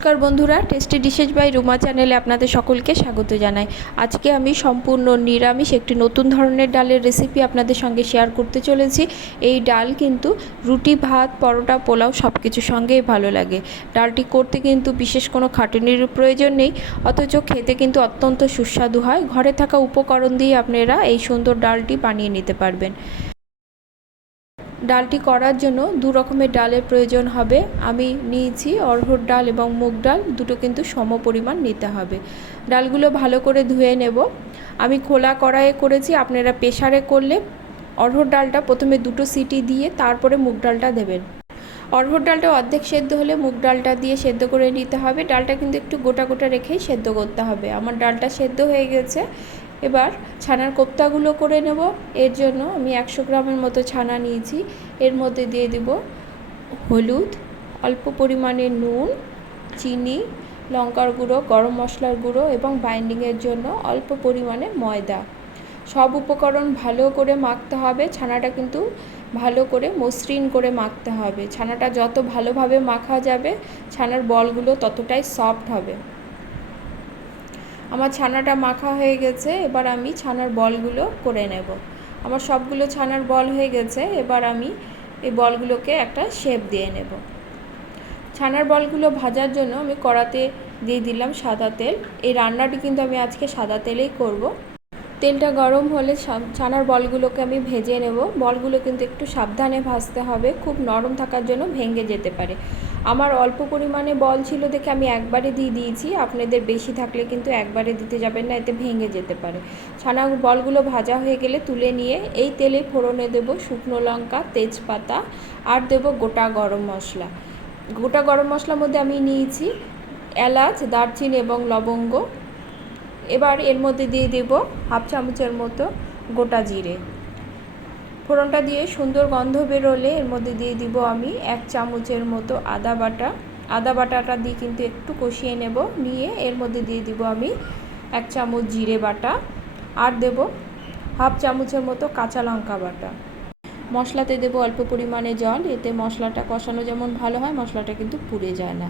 নমস্কার বন্ধুরা, tasty dishes by Ruma চ্যানেলে আপনাদের সকলকে স্বাগত জানাই। আজকে আমি সম্পূর্ণ নিরামিষ একটি নতুন ধরনের ডালের রেসিপি আপনাদের সঙ্গে শেয়ার করতে চলেছি। এই ডাল কিন্তু রুটি, ভাত, পরোটা, পোলাও সব কিছুর সঙ্গেই ভালো লাগে। ডালটি করতে কিন্তু বিশেষ কোনো খাটুনির প্রয়োজন নেই, অথচ খেতে কিন্তু অত্যন্ত সুস্বাদু হয়। ঘরে থাকা উপকরণ দিয়ে আপনারা এই সুন্দর ডালটি বানিয়ে নিতে পারবেন। ডালটি করার জন্য দু রকমের ডালের প্রয়োজন হবে। আমি নিয়েছি অড়হর ডাল এবং মুগ ডাল, দুটো কিন্তু সম পরিমাণ নিতে হবে। ডালগুলো ভালো করে ধুয়ে নেব। আমি খোলা কড়াইয়ে করেছি, আপনারা প্রেসারে করলে অড়হর ডালটা প্রথমে দুটো সিটি দিয়ে তারপরে মুগ ডালটা দেবেন। অড়হর ডালটা অর্ধেক সেদ্ধ হলে মুগ ডালটা দিয়ে সেদ্ধ করে নিতে হবে। ডালটা কিন্তু একটু গোটা গোটা রেখেই সেদ্ধ করতে হবে। আমার ডালটা সেদ্ধ হয়ে গেছে। এবার ছানার কোপ্তাগুলো করে নেব। এর জন্য আমি 100 গ্রামের মতো ছানা নিয়েছি। এর মধ্যে দিয়ে দেব হলুদ, অল্প পরিমাণে নুন, চিনি, লঙ্কার গুঁড়ো, গরম মশলার গুঁড়ো এবং বাইন্ডিংয়ের জন্য অল্প পরিমাণে ময়দা। সব উপকরণ ভালো করে মাখতে হবে। ছানাটা কিন্তু ভালো করে মসৃণ করে মাখতে হবে। ছানাটা যত ভালোভাবে মাখা যাবে, ছানার বলগুলো ততটাই সফট হবে। আমার ছানাটা মাখা হয়ে গেছে। এবার আমি ছানার বলগুলো করে নেব। আমার সবগুলো ছানার বল হয়ে গেছে। এবার আমি এই বলগুলোকে একটা শেপ দিয়ে নেব। ছানার বলগুলো ভাজার জন্য আমি কড়াতে দিয়ে দিলাম সাদা তেল। এই রান্নাটি কিন্তু আমি আজকে সাদা তেলেই করব। তেলটা গরম হলে ছানার বলগুলোকে আমি ভেজে নেব। বলগুলো কিন্তু একটু সাবধানে ভাজতে হবে, খুব নরম থাকার জন্য ভেঙে যেতে পারে। আমার অল্প পরিমাণে বল ছিল দেখে আমি একবারে দিয়ে দিয়েছি। আপনাদের বেশি থাকলে কিন্তু একবারে দিতে যাবেন না, এতে ভেঙে যেতে পারে। ছানার বলগুলো ভাজা হয়ে গেলে তুলে নিয়ে এই তেলে ফোড়নে দেব শুকনো লঙ্কা, তেজপাতা আর দেব গোটা গরম মশলা। গোটা গরম মশলার মধ্যে আমি নিয়েছি এলাচ, দারচিনি এবং লবঙ্গ। এবার এর মধ্যে দিয়ে দেব হাফ চামচের মতো গোটা জিরে। ফোড়নটা দিয়ে সুন্দর গন্ধ বেরোলে এর মধ্যে দিয়ে দিব আমি 1 চামচের মতো আদা বাটা। আদা বাটাটা দিয়ে কিন্তু একটু কষিয়ে নেব। নিয়ে এর মধ্যে দিয়ে দিব আমি 1 চামচ জিরে বাটা আর দেব হাফ চামচের মতো কাঁচা লঙ্কা বাটা। মশলাতে দেব অল্প পরিমাণে জল, এতে মশলাটা কষানো যেমন ভালো হয়, মশলাটা কিন্তু পুড়ে যায় না।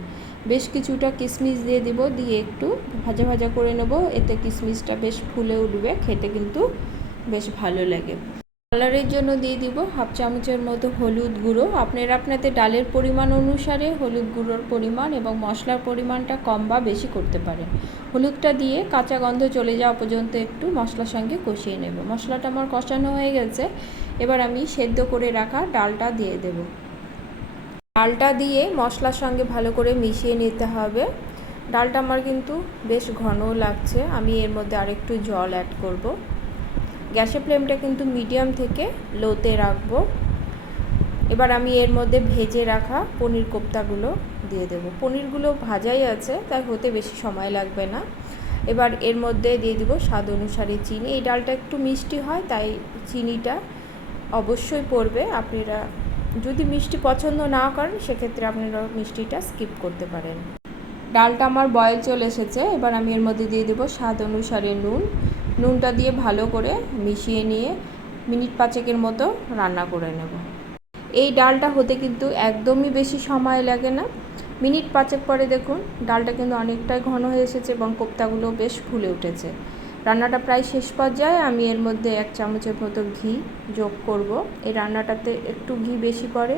বেশ কিছুটা কিশমিশ দিয়ে দেব, দিয়ে একটু ভাজা ভাজা করে নেব। এতে কিশমিশটা বেশ ফুলে উঠবে, খেতে কিন্তু বেশ ভালো লাগে। কালারের জন্য দিয়ে দিব হাফ চামচের মতো হলুদ গুঁড়ো। আপনারা আপনাদের ডালের পরিমাণ অনুসারে হলুদ গুঁড়োর পরিমাণ এবং মশলার পরিমাণটা কম বা বেশি করতে পারেন। হলুদটা দিয়ে কাঁচা গন্ধ চলে যাওয়া পর্যন্ত একটু মশলার সঙ্গে কষিয়ে নেব। মশলাটা আমার কষানো হয়ে গেছে। এবার আমি সেদ্ধ করে রাখা ডালটা দিয়ে দেব। ডালটা দিয়ে মশলার সঙ্গে ভালো করে মিশিয়ে নিতে হবে। ডালটা আমার কিন্তু বেশ ঘন লাগছে। আমি এর মধ্যে আরেকটু জল অ্যাড করব। গ্যাসের ফ্লেমটা কিন্তু মিডিয়াম থেকে লোতে রাখবো। এবার আমি এর মধ্যে ভেজে রাখা পনির কোপ্তাগুলো দিয়ে দেব। পনিরগুলো ভাজাই আছে, তাই হতে বেশি সময় লাগবে না। এবার এর মধ্যে দিয়ে দিব স্বাদ অনুসারে চিনি। এই ডালটা একটু মিষ্টি হয়, তাই চিনিটা অবশ্যই পড়বে। আপনারা যদি মিষ্টি পছন্দ না করেন, সেক্ষেত্রে আপনারা মিষ্টিটা স্কিপ করতে পারেন। ডালটা আমার বয়েল চলে এসেছে। এবার আমি এর মধ্যে দিয়ে দেব স্বাদ অনুসারে নুন। নুনটা দিয়ে ভালো করে মিশিয়ে নিয়ে মিনিট 5 মতো রান্না করে নেব। এই ডালটা হতে কিন্তু একদমই বেশি সময় লাগে না। মিনিট 5 পরে দেখুন ডালটা কিন্তু অনেকটাই ঘন হয়ে এসেছে এবং কোপ্তাগুলো বেশ ফুলে উঠেছে। রান্নাটা প্রায় শেষ পর্যায়ে। আমি এর মধ্যে 1 চামচের মতো ঘি যোগ করব। এই রান্নাটাতে একটু ঘি বেশি পড়ে,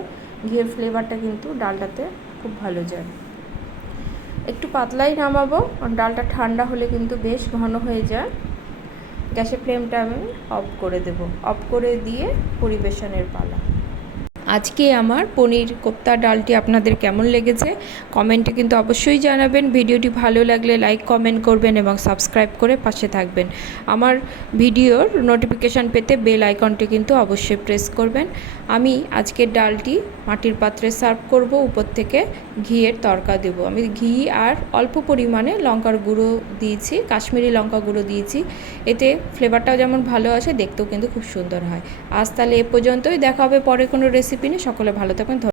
ঘিয়ের ফ্লেভারটা কিন্তু ডালটাতে খুব ভালো যায়। একটু পাতলাই নামাবো, ডালটা ঠান্ডা হলে কিন্তু বেশ ঘন হয়ে যায়। গ্যাসের ফ্লেমটা আমি অফ করে দেব। অফ করে দিয়ে পরিবেশনের পালা। আজকে আমার পনির কোপ্তা ডালটি আপনাদের কেমন লেগেছে কমেন্টে কিন্তু অবশ্যই জানাবেন। ভিডিওটি ভালো লাগলে লাইক, কমেন্ট করবেন এবং সাবস্ক্রাইব করে পাশে থাকবেন। আমার ভিডিওর নোটিফিকেশান পেতে বেল আইকনটি কিন্তু অবশ্যই প্রেস করবেন। আমি আজকের ডালটি মাটির পাত্রে সার্ভ করব। উপর থেকে ঘিয়ের তড়কা দেব। আমি ঘি আর অল্প পরিমাণে লঙ্কার গুঁড়ো দিয়েছি, কাশ্মীরি লঙ্কা গুঁড়ো দিয়েছি। এতে ফ্লেভারটাও যেমন ভালো আসে, দেখতেও কিন্তু খুব সুন্দর হয়। আজ তাহলে এ পর্যন্তই। দেখা হবে পরে কোনো রেসিপি নিয়ে। সকলে ভালো থাকবেন।